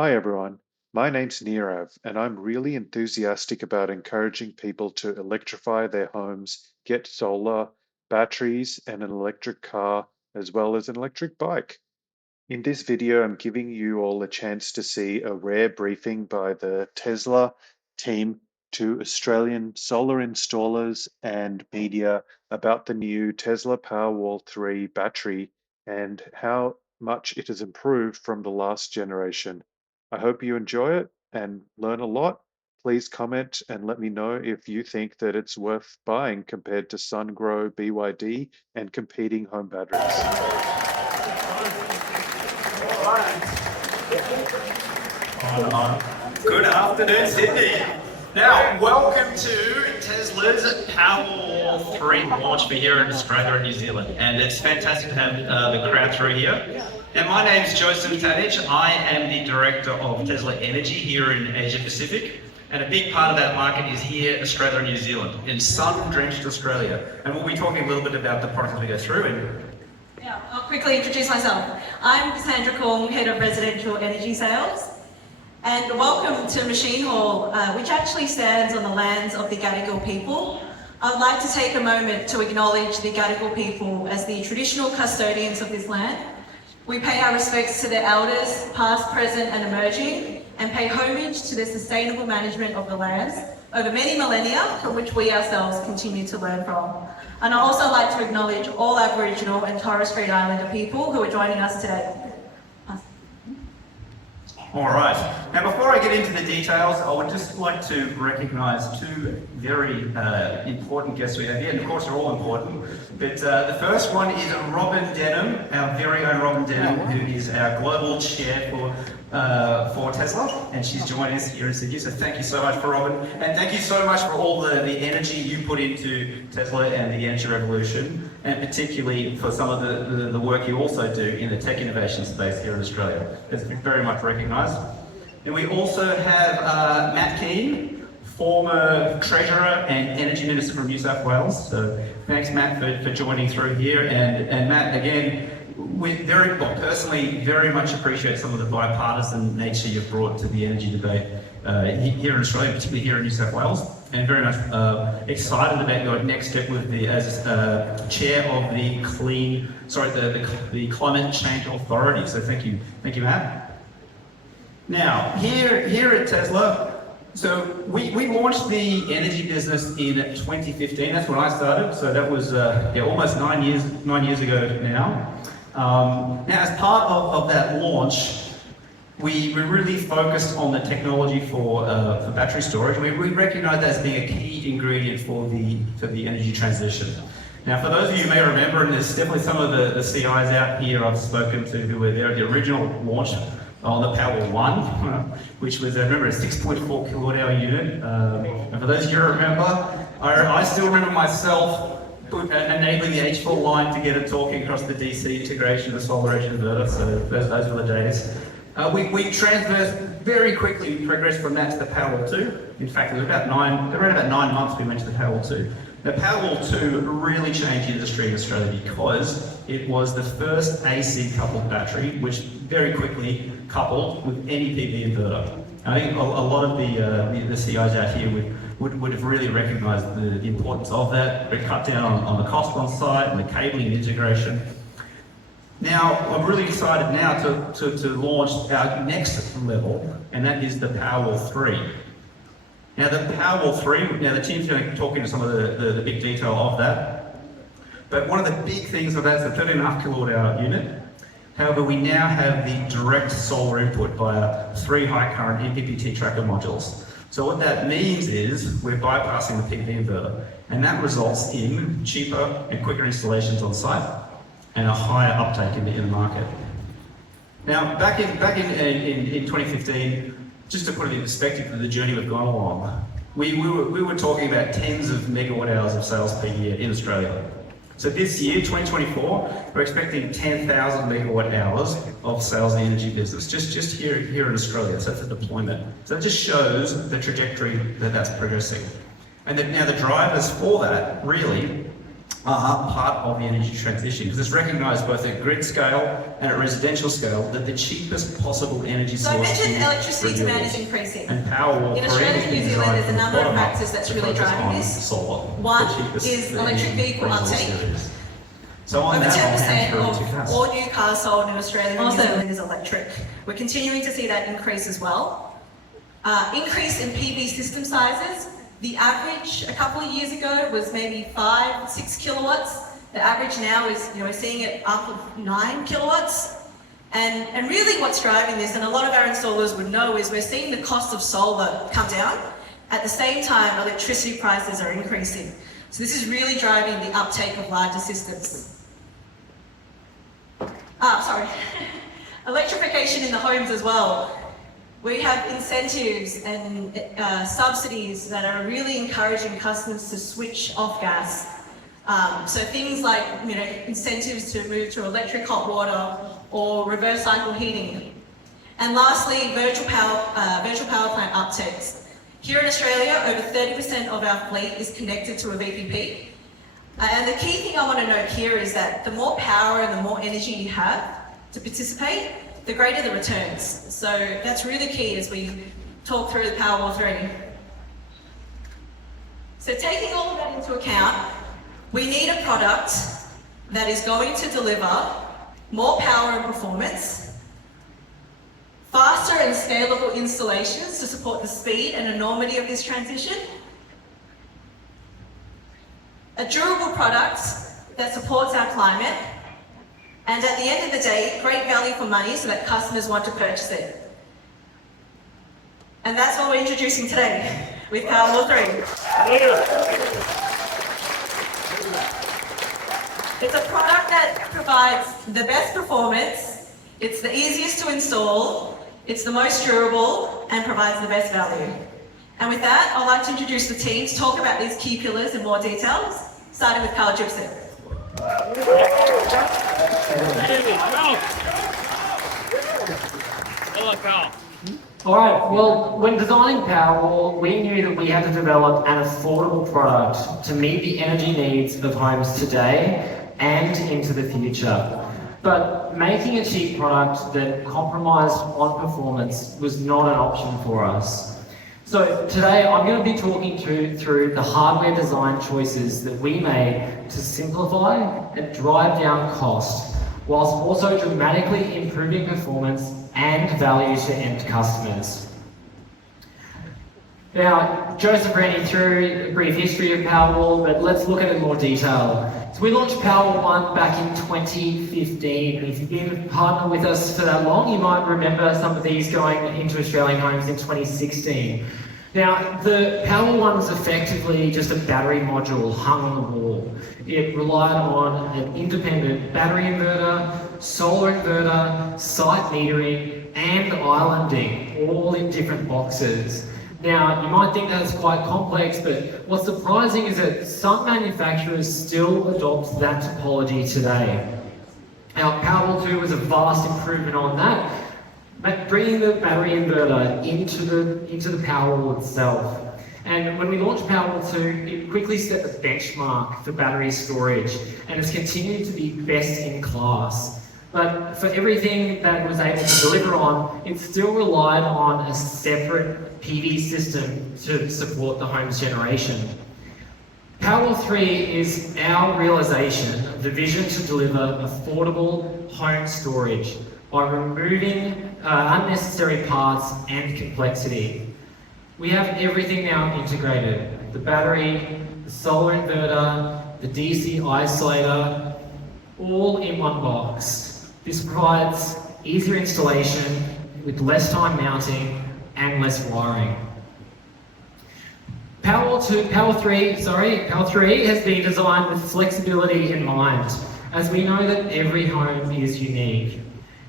Hi everyone, my name's Neerav, and I'm really enthusiastic about encouraging people to electrify their homes, get solar, batteries, and an electric car, as well as an electric bike. In this video, I'm giving you all a chance to see a rare briefing by the Tesla team to Australian solar installers and media about the new Tesla Powerwall 3 battery and how much it has improved from the last generation. I hope you enjoy it and learn a lot. Please comment and let me know if you think that it's worth buying compared to SunGrow, BYD, and competing home batteries. Good afternoon, Sydney. Now, welcome to Tesla's Powerwall 3 launch for here in Australia and New Zealand. And it's fantastic to have the crowd through here. And my name's Josef Tadich. I am the Director of Tesla Energy here in Asia Pacific. And a big part of that market is here, Australia and New Zealand, in sun-drenched Australia. And we'll be talking a little bit about the products as we go through. Yeah, I'll quickly introduce myself. I'm Cassandra, Head of Residential Energy Sales. And welcome to Machine Hall, which actually stands on the lands of the Gadigal people. I'd like to take a moment to acknowledge the Gadigal people as the traditional custodians of this land. We pay our respects to their elders, past, present and emerging, and pay homage to their sustainable management of the lands over many millennia, from which we ourselves continue to learn from. And I'd also like to acknowledge all Aboriginal and Torres Strait Islander people who are joining us today. All right. Now, before I get into the details, I would just like to recognise two very important guests we have here, and of course they're all important. But the first one is Robin Denham, our very own Robin Denham, who is our global chair for Tesla, and she's joining us here in Sydney. So thank you so much for Robin, and thank you so much for all the energy you put into Tesla and the energy revolution, and particularly for some of the work you also do in the tech innovation space here in Australia. It's very much recognised. And we also have Matt Keane, former Treasurer and Energy Minister from New South Wales. So thanks, Matt, for joining through here. And Matt, again, we personally very much appreciate some of the bipartisan nature you've brought to the energy debate here in Australia, particularly here in New South Wales, and very much excited about your next step with as chair of the Climate Change Authority. So thank you, Matt. Now, here at Tesla, so we launched the energy business in 2015. That's when I started. So that was almost 9 years ago now. Now, as part of that launch, we really focused on the technology for battery storage. We recognise that as being a key ingredient for the energy transition. Now, for those of you who may remember, and there's definitely some of the CIs out here I've spoken to who were there at the original launch on the Powerwall 1, which was, remember, a 6.4 kilowatt hour unit. And for those of you who remember, I still remember myself enabling the H4 line to get it talking across the DC integration of the solar edge inverter. So those were the days. We transversed very quickly, we progressed from that to the Powerwall 2. In fact, it was around about 9 months we went to the Powerwall 2. The Powerwall 2 really changed the industry in Australia because it was the first AC coupled battery, which very quickly coupled with any PV inverter. I think a lot of the CIs out here would have really recognised the importance of that. It cut down on the cost on site and the cabling and integration. Now, I'm really excited now to launch our next level, and that is the Powerwall 3. Now, the Powerwall 3, the team's going to talk into some of the big detail of that. But one of the big things of that is the 13.5 kilowatt hour unit. However, we now have the direct solar input via 3 high current MPPT tracker modules. So what that means is we're bypassing the PV inverter, and that results in cheaper and quicker installations on site and a higher uptake in the market. Now, back in 2015, just to put it in perspective of the journey we've gone along, we were talking about tens of megawatt hours of sales per year in Australia. So this year, 2024, we're expecting 10,000 megawatt hours of sales in the energy business, just here in Australia. So that's a deployment. So that just shows the trajectory that's progressing. And now the drivers for that really are part of the energy transition, because it's recognised both at grid scale and at residential scale that the cheapest possible energy So I source mentioned is electricity demand is renewables. increasing. And Powerwall In for Australia and anything New Zealand, there's a designed number of from the bottom factors that's up really to focus driving on this. solar, One the cheapest is that electric any vehicle resource uptake. there is. So on Over that, I'll hand 10% through to of Cass. all new cars sold in Australia and New Awesome. Zealand is electric. We're continuing to see that increase as well. Increase in PV system sizes. The average a couple of years ago was maybe 5-6 kilowatts. The average now is, we're seeing it up of 9 kilowatts. And really what's driving this, and a lot of our installers would know, is we're seeing the cost of solar come down. At the same time, electricity prices are increasing. So this is really driving the uptake of larger systems. Electrification in the homes as well. We have incentives and subsidies that are really encouraging customers to switch off gas. So things like incentives to move to electric hot water or reverse cycle heating. And lastly, virtual power plant uptakes. Here in Australia, over 30% of our fleet is connected to a VPP. And the key thing I want to note here is that the more power and the more energy you have to participate, the greater the returns. So that's really key as we talk through the Powerwall 3. So taking all of that into account, we need a product that is going to deliver more power and performance, faster and scalable installations to support the speed and enormity of this transition, a durable product that supports our climate, and at the end of the day, great value for money so that customers want to purchase it. And that's what we're introducing today with Powerwall 3. It's a product that provides the best performance, it's the easiest to install, it's the most durable, and provides the best value. And with that, I'd like to introduce the team to talk about these key pillars in more details, starting with Carl Josef. Hello, Carl. All right, well, when designing Powerwall, we knew that we had to develop an affordable product to meet the energy needs of homes today and into the future. But making a cheap product that compromised on performance was not an option for us. So today I'm going to be talking through the hardware design choices that we made to simplify and drive down cost, whilst also dramatically improving performance and value to end customers. Now, Joseph ran you through a brief history of Powerwall, but let's look at it in more detail. So we launched Powerwall 1 back in 2015. If you've been a partner with us for that long, you might remember some of these going into Australian homes in 2016. Now, the Powerwall 1 was effectively just a battery module hung on the wall. It relied on an independent battery inverter, solar inverter, site metering, and islanding, all in different boxes. Now, you might think that's quite complex, but what's surprising is that some manufacturers still adopt that topology today. Now, Powerwall 2 was a vast improvement on that, bringing the battery inverter into the Powerwall itself. And when we launched Powerwall 2, it quickly set the benchmark for battery storage, and it's continued to be best in class. But for everything that it was able to deliver on, it still relied on a separate PV system to support the home's generation. Powerwall 3 is our realisation of the vision to deliver affordable home storage by removing unnecessary parts and complexity. We have everything now integrated: the battery, the solar inverter, the DC isolator, all in one box. This provides easier installation with less time mounting and less wiring. Powerwall 3 has been designed with flexibility in mind, as we know that every home is unique.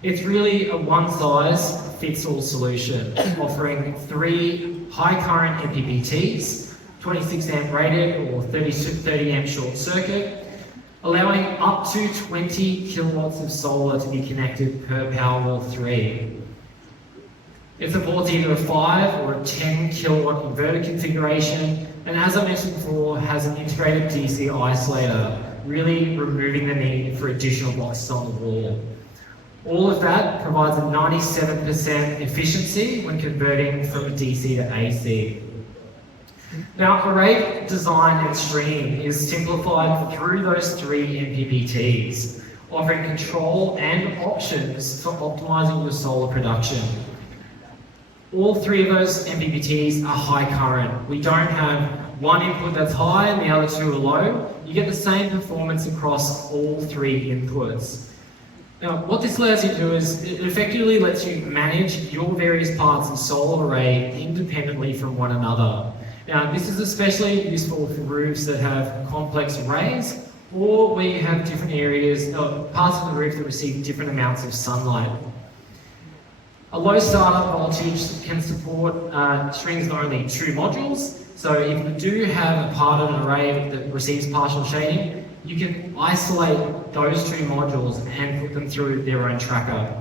It's really a one-size-fits-all solution, offering 3 high-current MPPTs, 26 amp rated or 30 amp short circuit, allowing up to 20 kilowatts of solar to be connected per Powerwall 3. It supports either a 5 or a 10 kilowatt inverter configuration, and as I mentioned before, has an integrated DC isolator, really removing the need for additional boxes on the wall. All of that provides a 97% efficiency when converting from DC to AC. Now, array design and stream is simplified through those 3 MPPTs, offering control and options for optimizing your solar production. All 3 of those MPPTs are high current. We don't have one input that's high and the other 2 are low. You get the same performance across all 3 inputs. Now, what this allows you to do is it effectively lets you manage your various parts of solar array independently from one another. Now, this is especially useful for roofs that have complex arrays or where you have different areas, parts of the roof that receive different amounts of sunlight. A low startup voltage can support strings of only 2 modules. So if you do have a part of an array that receives partial shading, you can isolate those 2 modules and put them through their own tracker.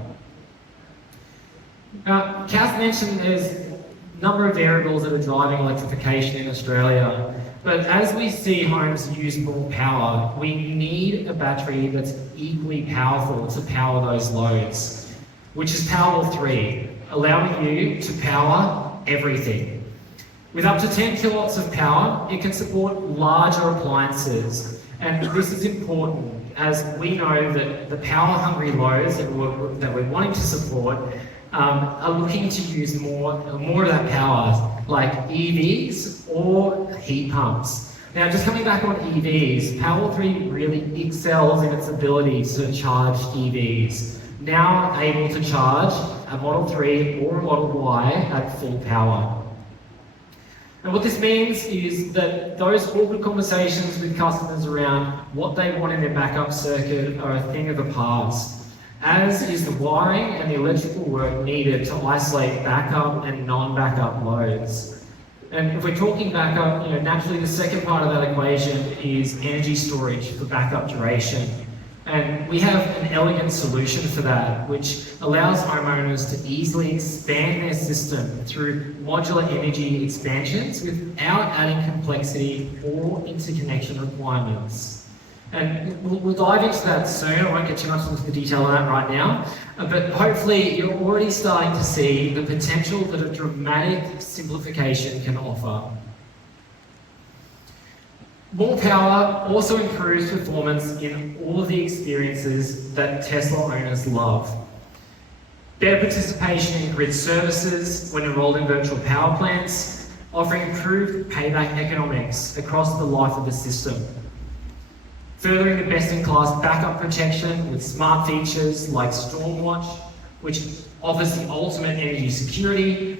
Cass mentioned there's a number of variables that are driving electrification in Australia, but as we see homes use more power, we need a battery that's equally powerful to power those loads, which is Powerwall 3, allowing you to power everything. With up to 10 kilowatts of power, it can support larger appliances. And this is important as we know that the power-hungry loads that we're wanting to support are looking to use more of that power, like EVs or heat pumps. Now, just coming back on EVs, Powerwall 3 really excels in its ability to charge EVs. Now able to charge a Model 3 or a Model Y at full power. And what this means is that those awkward conversations with customers around what they want in their backup circuit are a thing of the past, as is the wiring and the electrical work needed to isolate backup and non-backup loads. And if we're talking backup, naturally the second part of that equation is energy storage for backup duration. And we have an elegant solution for that, which allows homeowners to easily expand their system through modular energy expansions without adding complexity or interconnection requirements. And we'll dive into that soon. I won't get too much into the detail of that right now, but hopefully you're already starting to see the potential that a dramatic simplification can offer. More power also improves performance in all of the experiences that Tesla owners love. Better participation in grid services when enrolled in virtual power plants, offering improved payback economics across the life of the system. Furthering the best-in-class backup protection with smart features like Stormwatch, which offers the ultimate energy security,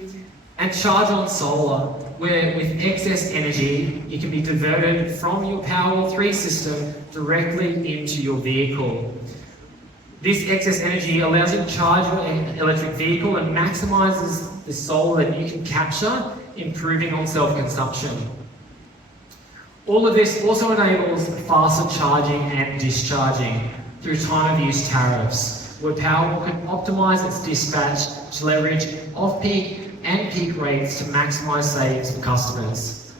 and Charge on Solar, where with excess energy, it can be diverted from your Powerwall 3 system directly into your vehicle. This excess energy allows you to charge your electric vehicle and maximizes the solar that you can capture, improving on self-consumption. All of this also enables faster charging and discharging through time-of-use tariffs, where Powerwall can optimize its dispatch to leverage off-peak and peak rates to maximize savings for customers.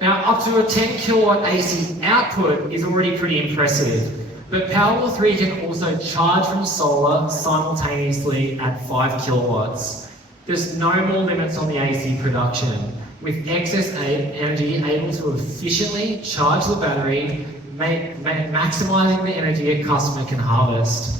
Now, up to a 10 kilowatt AC output is already pretty impressive, but Powerwall 3 can also charge from solar simultaneously at 5 kilowatts. There's no more limits on the AC production, with excess energy able to efficiently charge the battery, maximizing the energy a customer can harvest.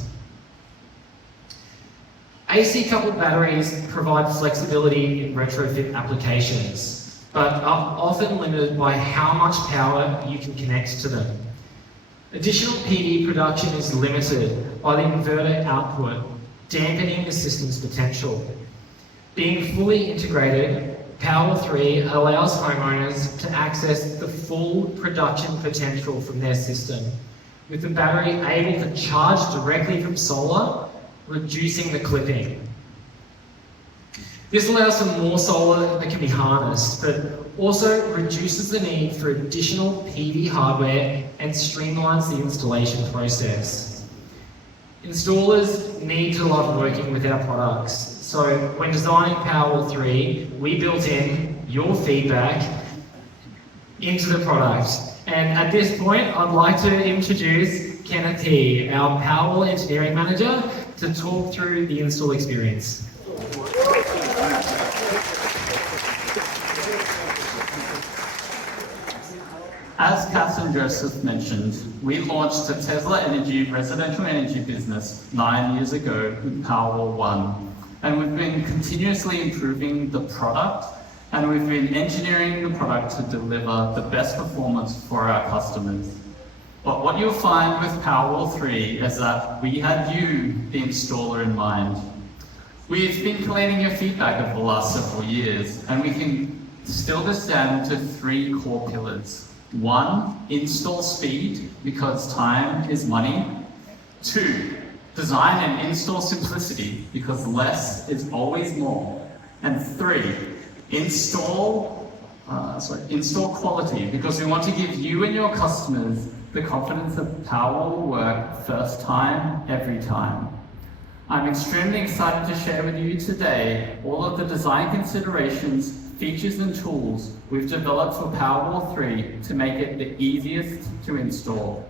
AC-coupled batteries provide flexibility in retrofit applications, but are often limited by how much power you can connect to them. Additional PV production is limited by the inverter output, dampening the system's potential. Being fully integrated, Powerwall 3 allows homeowners to access the full production potential from their system, with the battery able to charge directly from solar, reducing the clipping. This allows for more solar that can be harnessed, but also reduces the need for additional PV hardware and streamlines the installation process. Installers need to love working with our products, so when designing Powerwall 3, we built in your feedback into the product, And at this point, I'd like to introduce Kenneth, our Powerwall Engineering Manager, to talk through the install experience. As Cass and Josef mentioned, we launched the Tesla Energy residential energy business 9 years ago with Powerwall 1. And we've been continuously improving the product, and we've been engineering the product to deliver the best performance for our customers. But what you'll find with Powerwall 3 is that we had you, the installer, in mind. We've been collating your feedback over the last several years, and we can distill this down to 3 core pillars. 1, install speed, because time is money. 2, design and install simplicity, because less is always more. And 3, install quality, because we want to give you and your customers the confidence that Powerwall will work first time, every time. I'm extremely excited to share with you today all of the design considerations, features and tools we've developed for Powerwall 3 to make it the easiest to install.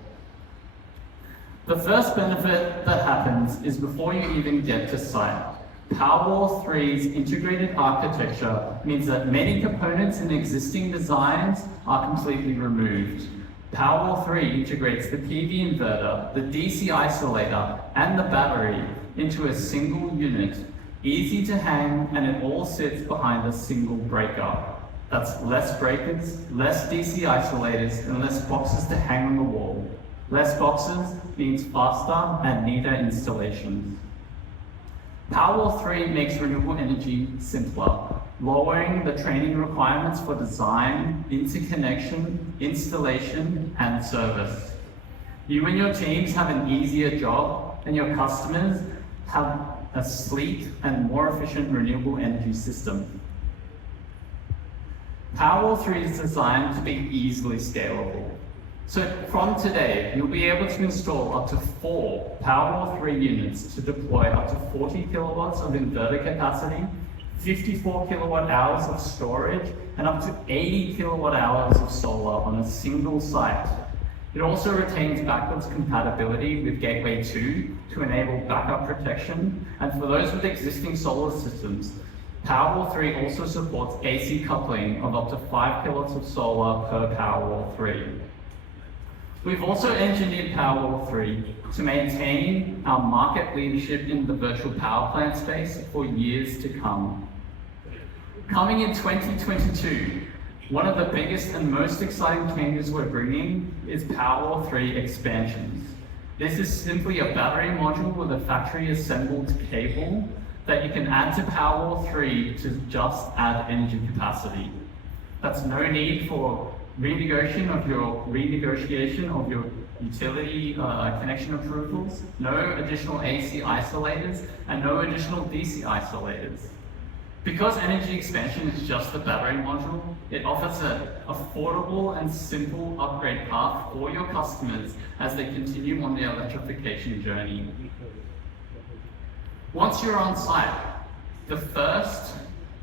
The first benefit that happens is before you even get to site. Powerwall 3's integrated architecture means that many components in existing designs are completely removed. Powerwall 3 integrates the PV inverter, the DC isolator, and the battery into a single unit, easy to hang, and it all sits behind a single breaker. That's less breakers, less DC isolators, and less boxes to hang on the wall. Less boxes means faster and neater installations. Powerwall 3 makes renewable energy simpler, lowering the training requirements for design, interconnection, installation, and service. You and your teams have an easier job, and your customers have a sleek and more efficient renewable energy system. Powerwall 3 is designed to be easily scalable. So from today, you'll be able to install up to 4 Powerwall 3 units to deploy up to 40 kilowatts of inverter capacity, 54 kilowatt hours of storage, and up to 80 kilowatt hours of solar on a single site. It also retains backwards compatibility with Gateway 2 to enable backup protection, and for those with existing solar systems, Powerwall 3 also supports AC coupling of up to 5 kilowatts of solar per Powerwall 3. We've also engineered Powerwall 3 to maintain our market leadership in the virtual power plant space for years to come. Coming in 2022, one of the biggest and most exciting changes we're bringing is Powerwall 3 expansions. This is simply a battery module with a factory assembled cable that you can add to Powerwall 3 to just add energy capacity. That's no need for renegotiation of your utility connection approvals, no additional AC isolators, and no additional DC isolators. Because energy expansion is just the battery module, it offers an affordable and simple upgrade path for your customers as they continue on their electrification journey. Once you're on site, the first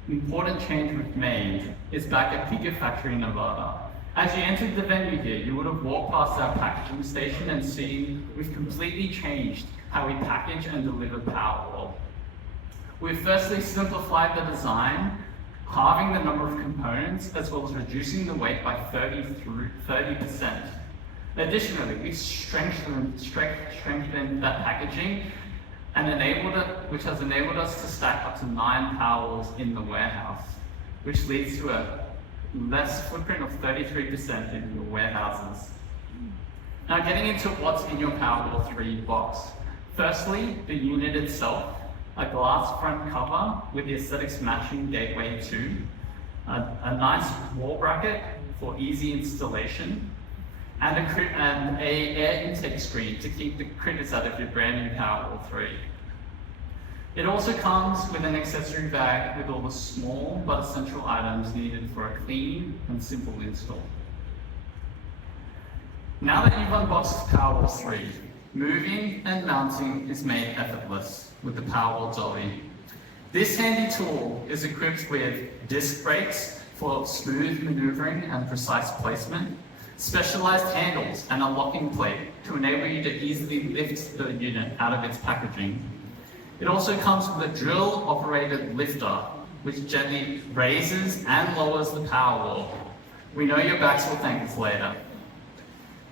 important change we've made is back at Gigafactory Nevada. As you entered the venue here, you would have walked past our packaging station and seen we've completely changed how we package and deliver Powerwall. We've firstly simplified the design, halving the number of components, as well as reducing the weight by 30%. Additionally, we've strengthened that packaging and which has enabled us to stack up to 9 Powerwalls in the warehouse, which leads to a less footprint of 33% in your warehouses. Now, getting into what's in your Powerwall 3 box. Firstly, the unit itself, a glass front cover with the aesthetics matching Gateway 2, a nice wall bracket for easy installation, and an air intake screen to keep the critters out of your brand new Powerwall 3. It also comes with an accessory bag with all the small but essential items needed for a clean and simple install. Now that you've unboxed Powerwall 3, moving and mounting is made effortless with the Powerwall Dolly. This handy tool is equipped with disc brakes for smooth maneuvering and precise placement, specialized handles and a locking plate to enable you to easily lift the unit out of its packaging. It also comes with a drill-operated lifter, which gently raises and lowers the Powerwall. We know your backs will thank us later.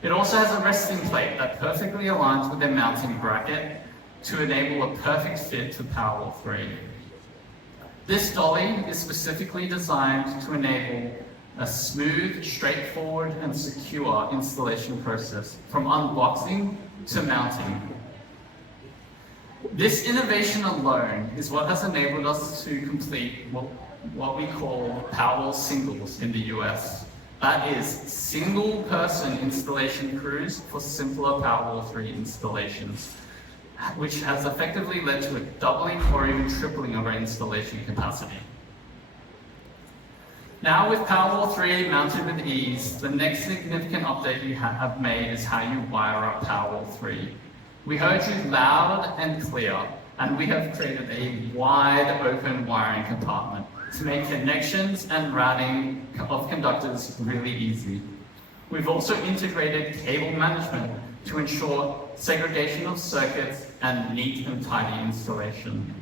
It also has a resting plate that perfectly aligns with their mounting bracket to enable a perfect fit to Powerwall 3. This dolly is specifically designed to enable a smooth, straightforward, and secure installation process from unboxing to mounting. This innovation alone is what has enabled us to complete what we call Powerwall singles in the US. That is single-person installation crews for simpler Powerwall 3 installations, which has effectively led to a doubling or even tripling of our installation capacity. Now with Powerwall 3 mounted with ease, the next significant update we have made is how you wire up Powerwall 3. We heard you loud and clear, and we have created a wide open wiring compartment to make connections and routing of conductors really easy. We've also integrated cable management to ensure segregation of circuits and neat and tidy installation.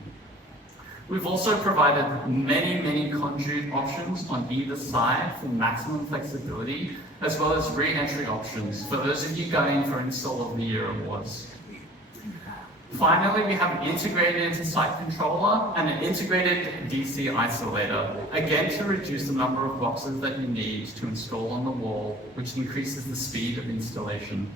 We've also provided many conduit options on either side for maximum flexibility, as well as re-entry options for those of you gunning for Install of the Year awards. Finally, we have an integrated site controller and an integrated DC isolator, again to reduce the number of boxes that you need to install on the wall, which increases the speed of installation.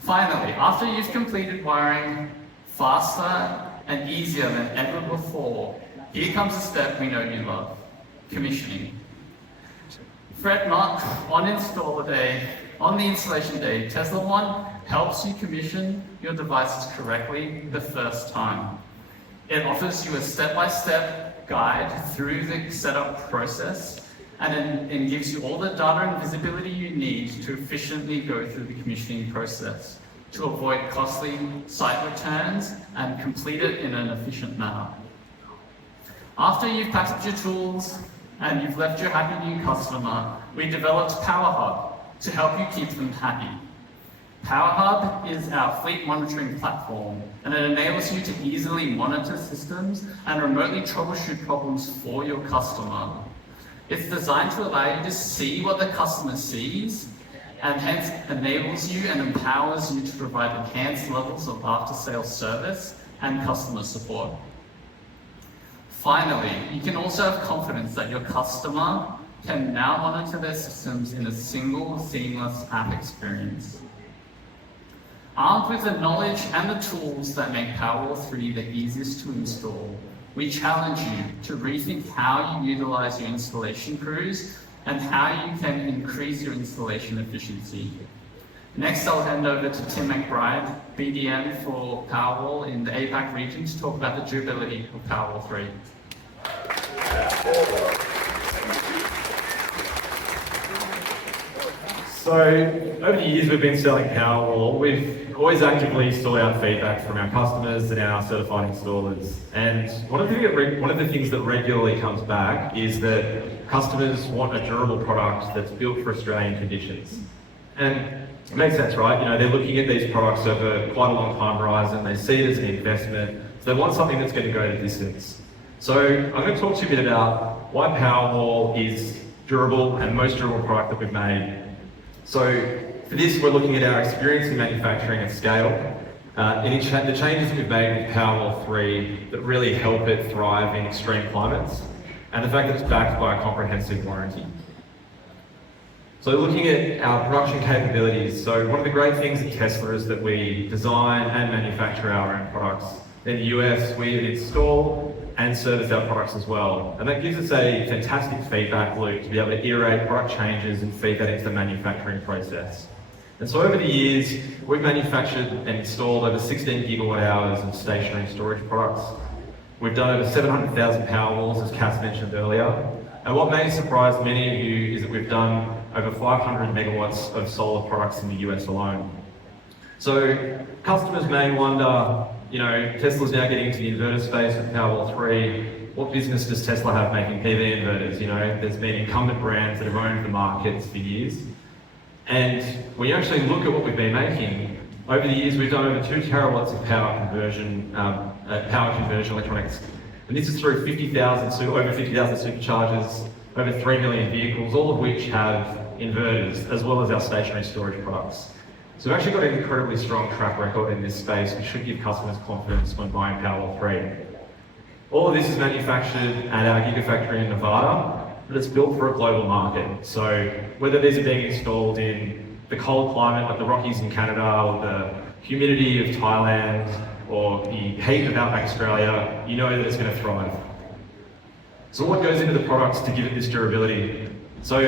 Finally, after you've completed wiring faster and easier than ever before, here comes a step we know you love: commissioning. Fret not, on the installation day, Tesla One helps you commission your devices correctly the first time. It offers you a step-by-step guide through the setup process and gives you all the data and visibility you need to efficiently go through the commissioning process to avoid costly site returns and complete it in an efficient manner. After you've packed up your tools and you've left your happy new customer, we developed PowerHub to help you keep them happy. PowerHub is our fleet monitoring platform, and it enables you to easily monitor systems and remotely troubleshoot problems for your customer. It's designed to allow you to see what the customer sees, and hence enables you and empowers you to provide enhanced levels of after-sales service and customer support. Finally, you can also have confidence that your customer can now monitor their systems in a single, seamless app experience. Armed with the knowledge and the tools that make Powerwall 3 the easiest to install, we challenge you to rethink how you utilize your installation crews and how you can increase your installation efficiency. Next, I'll hand over to Tim McBride, BDM for Powerwall in the APAC region, to talk about the durability of Powerwall 3. So, over the years we've been selling Powerwall, we've always actively sought out feedback from our customers and our certified installers. And one of the things that regularly comes back is that customers want a durable product that's built for Australian conditions. And it makes sense, right? You know, they're looking at these products over quite a long time horizon, they see it as an investment, so they want something that's going to go the distance. So I'm going to talk to you a bit about why Powerwall is durable and the most durable product that we've made. So for this, we're looking at our experience in manufacturing at scale, the changes that we've made with Powerwall 3 that really help it thrive in extreme climates, and the fact that it's backed by a comprehensive warranty. So looking at our production capabilities, so one of the great things at Tesla is that we design and manufacture our own products. In the US, we install and service our products as well. And that gives us a fantastic feedback loop to be able to iterate product changes and feed that into the manufacturing process. And so over the years, we've manufactured and installed over 16 gigawatt hours of stationary storage products. We've done over 700,000 Powerwalls, as Cass mentioned earlier. And what may surprise many of you is that we've done over 500 megawatts of solar products in the US alone. So customers may wonder, you know, Tesla's now getting into the inverter space with Powerwall 3. what business does Tesla have making PV inverters? You know, there's been incumbent brands that have owned the markets for years. And when you actually look at what we've been making, over the years we've done over 2 terawatts of power conversion electronics. And this is through over 50,000 superchargers, over 3 million vehicles, all of which have inverters, as well as our stationary storage products. So we've actually got an incredibly strong track record in this space, which should give customers confidence when buying Powerwall 3. All of this is manufactured at our Gigafactory in Nevada, but it's built for a global market. So whether these are being installed in the cold climate like the Rockies in Canada, or the humidity of Thailand, or the heat of Outback Australia, you know that it's going to thrive. So what goes into the products to give it this durability? So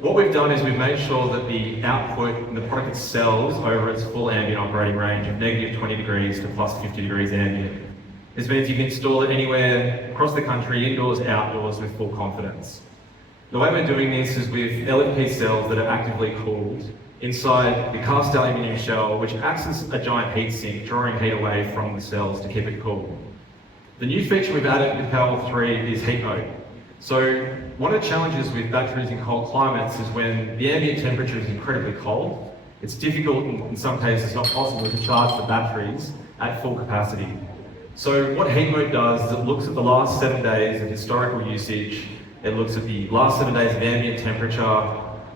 what we've done is we've made sure that the output in the product itself over its full ambient operating range of -20 degrees to +50 degrees ambient. This means you can install it anywhere across the country, indoors, outdoors, with full confidence. The way we're doing this is with LFP cells that are actively cooled inside the cast aluminium shell, which acts as a giant heat sink, drawing heat away from the cells to keep it cool. The new feature we've added with Powerwall 3 is heat mode. So one of the challenges with batteries in cold climates is when the ambient temperature is incredibly cold, it's difficult, in some cases not possible, to charge the batteries at full capacity. So what heat mode does is it looks at the last 7 days of historical usage, it looks at the last 7 days of ambient temperature,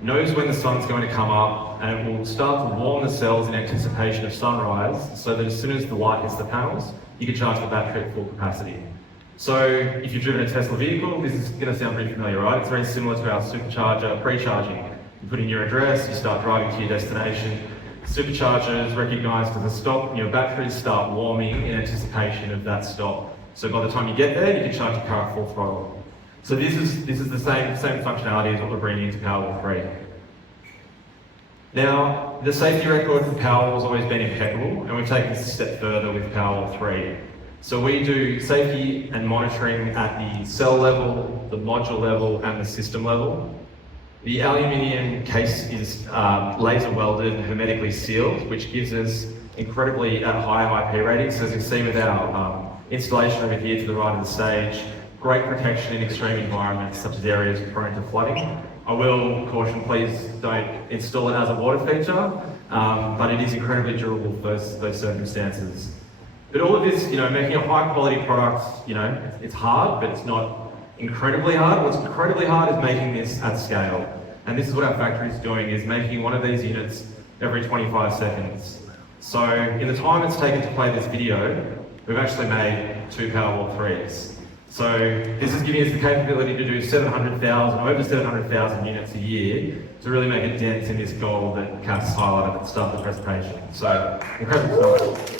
knows when the sun's going to come up, and it will start to warm the cells in anticipation of sunrise, so that as soon as the light hits the panels, you can charge the battery at full capacity. So if you've driven a Tesla vehicle, this is going to sound pretty familiar, right? It's very similar to our supercharger pre-charging. You put in your address, you start driving to your destination. Supercharger is recognised as a stop, and your batteries start warming in anticipation of that stop. So by the time you get there, you can charge your car at full throttle. So this is the same functionality as what we're bringing into Powerwall 3. Now, the safety record for Powerwall has always been impeccable, and we've taken this a step further with Powerwall 3. So we do safety and monitoring at the cell level, the module level, and the system level. The aluminium case is laser welded and hermetically sealed, which gives us incredibly high IP ratings. So as you see with our installation over here to the right of the stage, great protection in extreme environments such as areas prone to flooding. I will caution, please don't install it as a water feature, but it is incredibly durable for those circumstances. But all of this, making a high quality product, it's hard, but it's not incredibly hard. What's incredibly hard is making this at scale. And this is what our factory is doing, is making one of these units every 25 seconds. So in the time it's taken to play this video, we've actually made 2 Powerwall 3s. So this is giving us the capability to do over 700,000 units a year to really make a dent in this goal that Cass highlighted at the start of the presentation. So incredible stuff.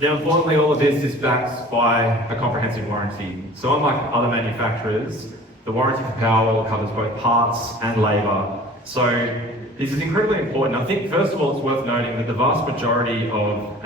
Now, importantly, all of this is backed by a comprehensive warranty. So unlike other manufacturers, the warranty for Powerwall covers both parts and labour. So this is incredibly important. I think, first of all, it's worth noting that the vast majority of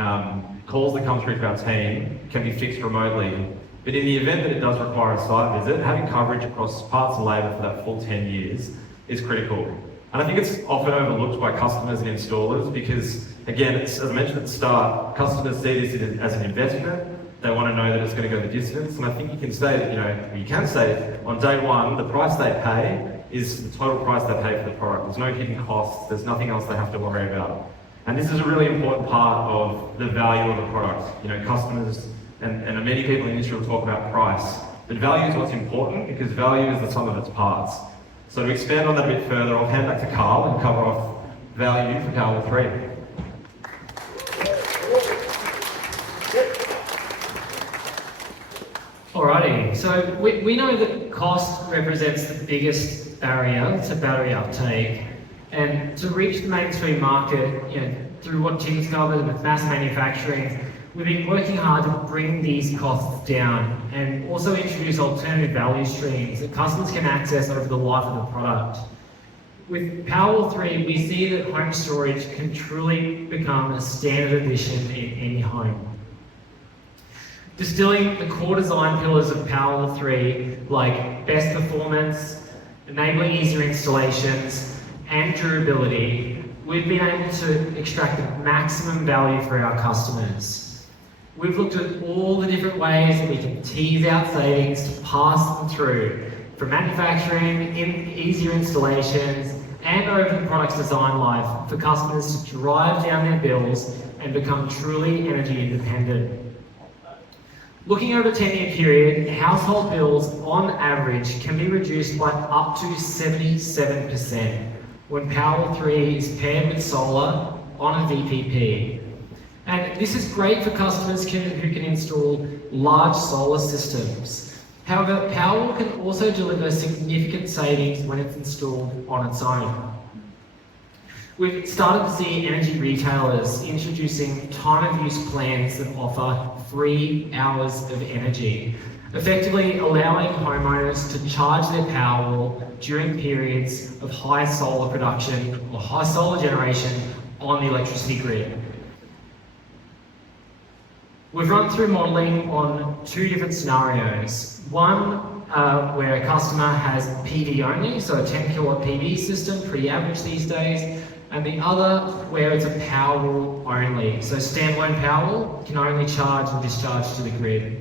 calls that come through to our team can be fixed remotely. But in the event that it does require a site visit, having coverage across parts and labour for that full 10 years is critical. And I think it's often overlooked by customers and installers because, again, as I mentioned at the start, customers see this as an investment. They want to know that it's going to go the distance. And I think you can say that, on day one, the price they pay is the total price they pay for the product. There's no hidden costs. There's nothing else they have to worry about. And this is a really important part of the value of the product. Customers and many people in the industry will talk about price, but value is what's important because value is the sum of its parts. So to expand on that a bit further, I'll hand back to Carl and cover off value for Powerwall 3. Alrighty, so we know that cost represents the biggest barrier to battery uptake, and to reach the mainstream market, through what Tim's covered with mass manufacturing, we've been working hard to bring these costs down and also introduce alternative value streams that customers can access over the life of the product. With Powerwall 3, we see that home storage can truly become a standard addition in any home. Distilling the core design pillars of Powerwall 3, like best performance, enabling easier installations, and durability, we've been able to extract the maximum value for our customers. We've looked at all the different ways that we can tease out savings to pass them through, from manufacturing, easier installations, and over the product's design life for customers to drive down their bills and become truly energy independent. Looking over a 10-year period, household bills on average can be reduced by up to 77% when Powerwall 3 is paired with solar on a VPP. And this is great for customers who can install large solar systems. However, Powerwall can also deliver significant savings when it's installed on its own. We've started to see energy retailers introducing time of use plans that offer 3 hours of energy, effectively allowing homeowners to charge their Powerwall during periods of high solar production or high solar generation on the electricity grid. We've run through modelling on 2 different scenarios. One where a customer has PV only, so a 10 kilowatt PV system, pretty average these days, and the other where it's a Powerwall only, so standalone Powerwall can only charge and discharge to the grid.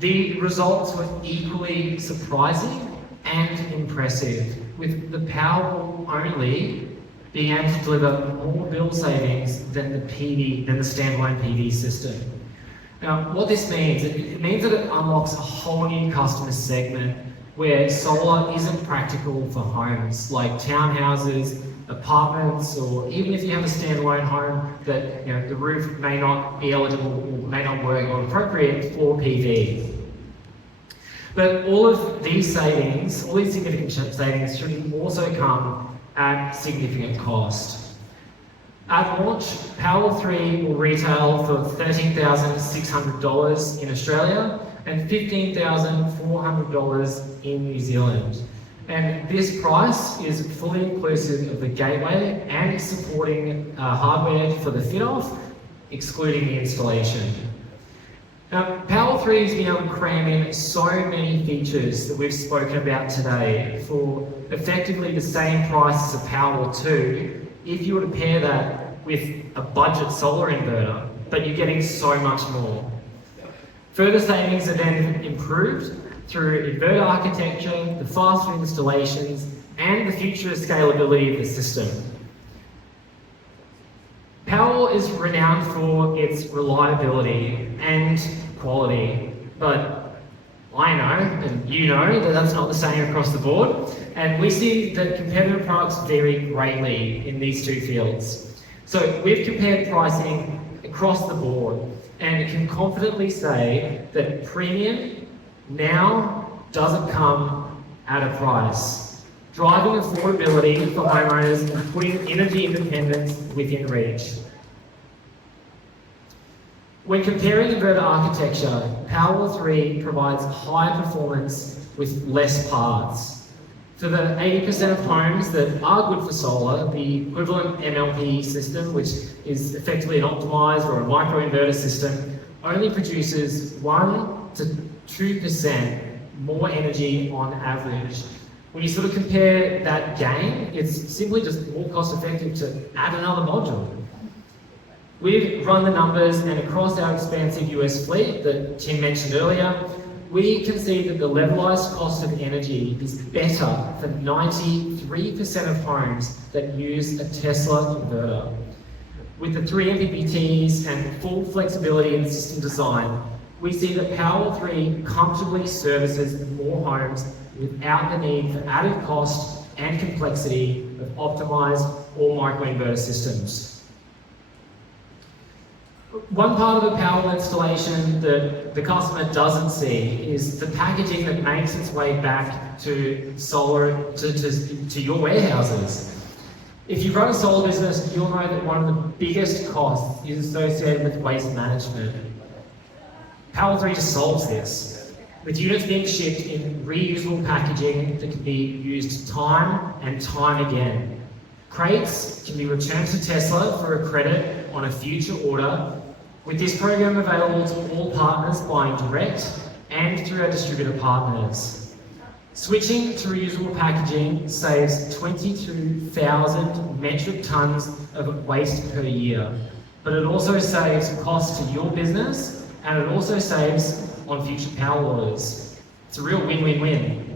The results were equally surprising and impressive, with the Powerwall only being able to deliver more bill savings than the standalone PV system. Now, what this means, it means that it unlocks a whole new customer segment where solar isn't practical for homes like townhouses, apartments, or even if you have a standalone home that the roof may not be eligible or may not work or appropriate for PV. But all of these savings, all these significant savings should also come at significant cost. At launch, Powerwall 3 will retail for $13,600 in Australia and $15,400 in New Zealand. And this price is fully inclusive of the gateway and supporting hardware for the fit-off, excluding the installation. Now, Powerwall 3 has been able to cram in so many features that we've spoken about today for effectively the same price as a Powerwall 2 if you were to pair that with a budget solar inverter, but you're getting so much more. Further savings are then improved through inverter architecture, the faster installations, and the future scalability of the system. Powerwall is renowned for its reliability and quality, but I know, and you know, that that's not the same across the board, and we see that competitive products vary greatly in these 2 fields. So we've compared pricing across the board and can confidently say that premium now doesn't come at a price, driving affordability for homeowners and putting energy independence within reach. When comparing inverter architecture, Powerwall 3 provides high performance with less parts. For the 80% of homes that are good for solar, the equivalent MLP system, which is effectively an optimized or a microinverter system, only produces 1 to 2% more energy on average. When you sort of compare that gain, it's simply just more cost effective to add another module. We've run the numbers, and across our expansive US fleet that Tim mentioned earlier, we can see that the levelized cost of energy is better for 93% of homes that use a Tesla inverter. With the 3 MPPTs and full flexibility in system design, we see that Powerwall 3 comfortably services more homes without the need for added cost and complexity of optimized or microinverter systems. One part of a Powerwall installation that the customer doesn't see is the packaging that makes its way back to solar, to your warehouses. If you run a solar business, you'll know that one of the biggest costs is associated with waste management. Powerwall 3 just solves this, with units being shipped in reusable packaging that can be used time and time again. Crates can be returned to Tesla for a credit on a future order, with this program available to all partners buying direct and through our distributor partners. Switching to reusable packaging saves 22,000 metric tons of waste per year, but it also saves costs to your business, and it also saves on future power orders. It's a real win-win-win.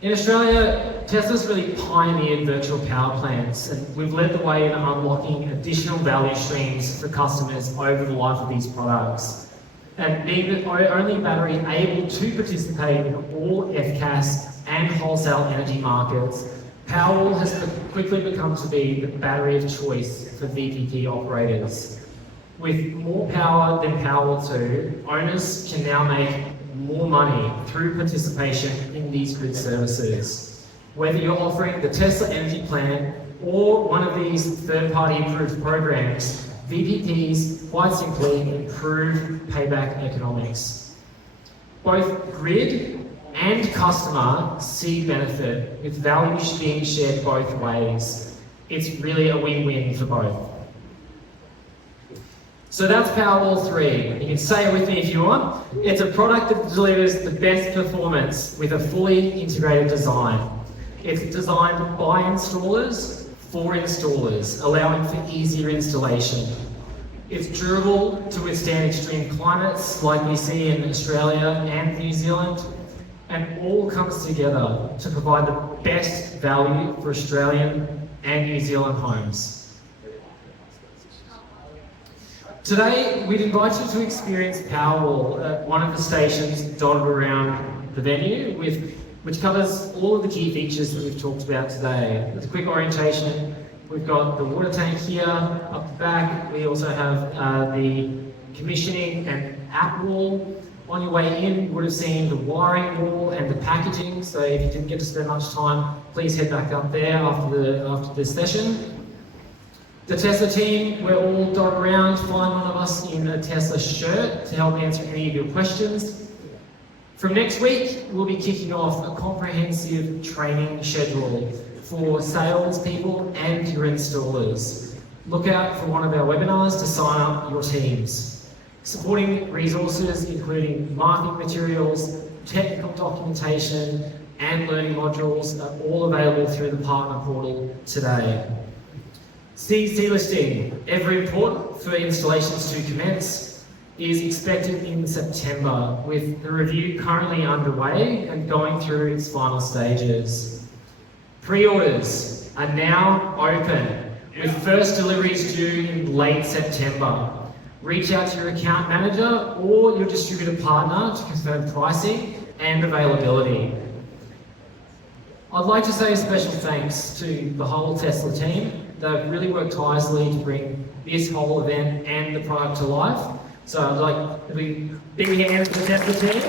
In Australia, Tesla's really pioneered virtual power plants, and we've led the way in unlocking additional value streams for customers over the life of these products. And being the only battery able to participate in all FCAS and wholesale energy markets, Powerwall has quickly become to be the battery of choice for VPP operators. With more power than Powerwall 2, owners can now make more money through participation in these grid services. Whether you're offering the Tesla Energy Plan or one of these third-party approved programs, VPPs quite simply improve payback economics. Both grid and customer see benefit, with value being shared both ways. It's really a win-win for both. So that's Powerwall 3. You can say it with me if you want. It's a product that delivers the best performance with a fully integrated design. It's designed by installers for installers, allowing for easier installation. It's durable to withstand extreme climates like we see in Australia and New Zealand, and all comes together to provide the best value for Australian and New Zealand homes. Today, we'd invite you to experience Powerwall at one of the stations dotted around the venue, which covers all of the key features that we've talked about today. As a quick orientation, we've got the water tank here, up the back. We also have the commissioning and app wall. On your way in, you would have seen the wiring wall and the packaging, so if you didn't get to spend much time, please head back up there after this session. The Tesla team, we're all dotted around. Find one of us in a Tesla shirt to help answer any of your questions. From next week, we'll be kicking off a comprehensive training schedule for salespeople and your installers. Look out for one of our webinars to sign up your teams. Supporting resources including marketing materials, technical documentation, and learning modules are all available through the partner portal today. CC listing, ever important for installations to commence, is expected in September, with the review currently underway and going through its final stages. Pre-orders are now open, with first deliveries due in late September. Reach out to your account manager or your distributor partner to confirm pricing and availability. I'd like to say a special thanks to the whole Tesla team. They've really worked tirelessly to bring this whole event and the product to life. So I'd like to big hand for the Tesla team.